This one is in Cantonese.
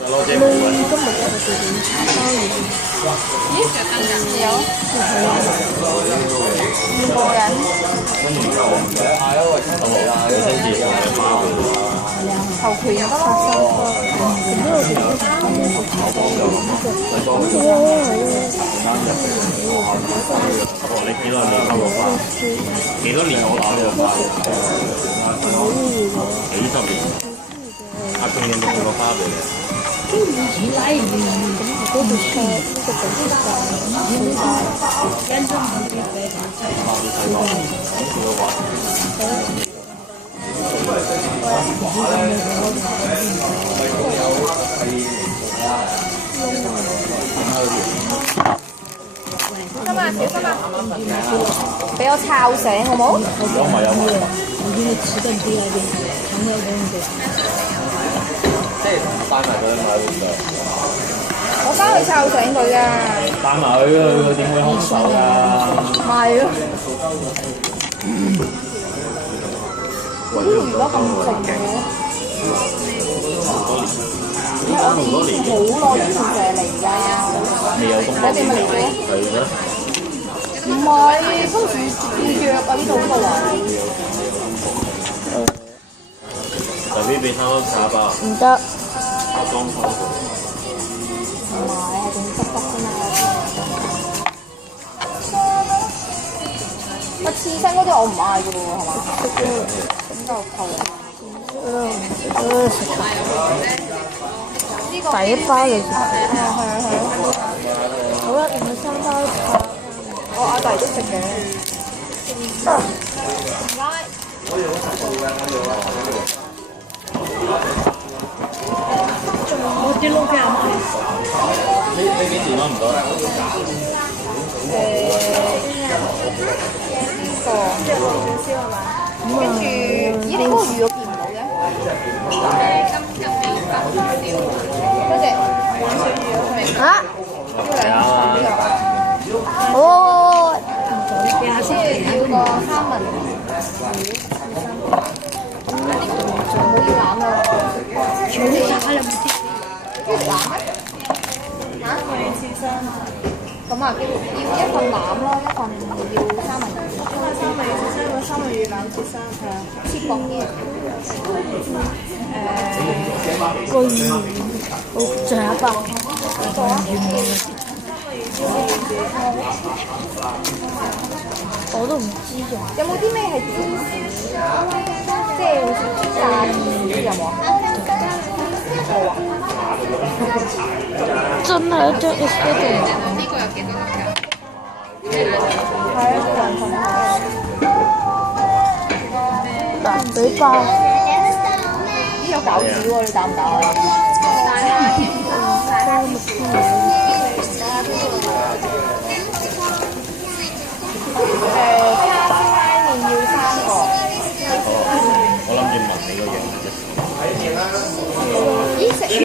你今日嘅幾點？鮑魚。咦？有。5個人。求其得咯。你幾耐未收過花？幾多年冇攞呢個花？幾十年。阿仲有冇送過花俾你？咁嗰度車呢個本身就小心啊！小心啊！俾我抄醒好冇？如果唔係有冇？我見你遲鈍啲喺邊，等我俾你哋。即係帶埋佢買會㗎。我翻去抄醒佢啊！帶埋佢點會空手㗎？咪咯。如果咁靜嘅，因為我哋以前好耐之前成日嚟㗎。未有東方電郵係咩？唔係，嗰時要約啊呢度嗰個位。特別俾3蚊茶包。唔得。裝修過。唔係，係仲濕濕㗎嘛。咪刺身嗰啲我唔嗌㗎喎，係嘛？咁就扣啦。呢個第一包嚟食。係啊。好啦，另外3包茶。我阿弟都食嘅。唔該。我啲撈嘅阿媽。你幾時攞唔該？即係黃小燒係嘛？跟住，咦？你嗰個魚我見唔到嘅。多謝。嚇？哦。即係要個蝦文魚。唔好要腩咯。全部炸兩啲。要腩咩？嚇？刺身啊！咁啊，要一份腩咯，一份要三文魚。三文魚腩刺身係啊，切薄啲。個魚好炸吧？做啊！我都唔知仲有冇啲咩係芝士？即係好似炸魚有冇啊？冇啊！真係一張 S 一定。呢個有幾多粒㗎？係啊，2份。嗱，俾包。咦，有餃子喎，你打唔打啊？係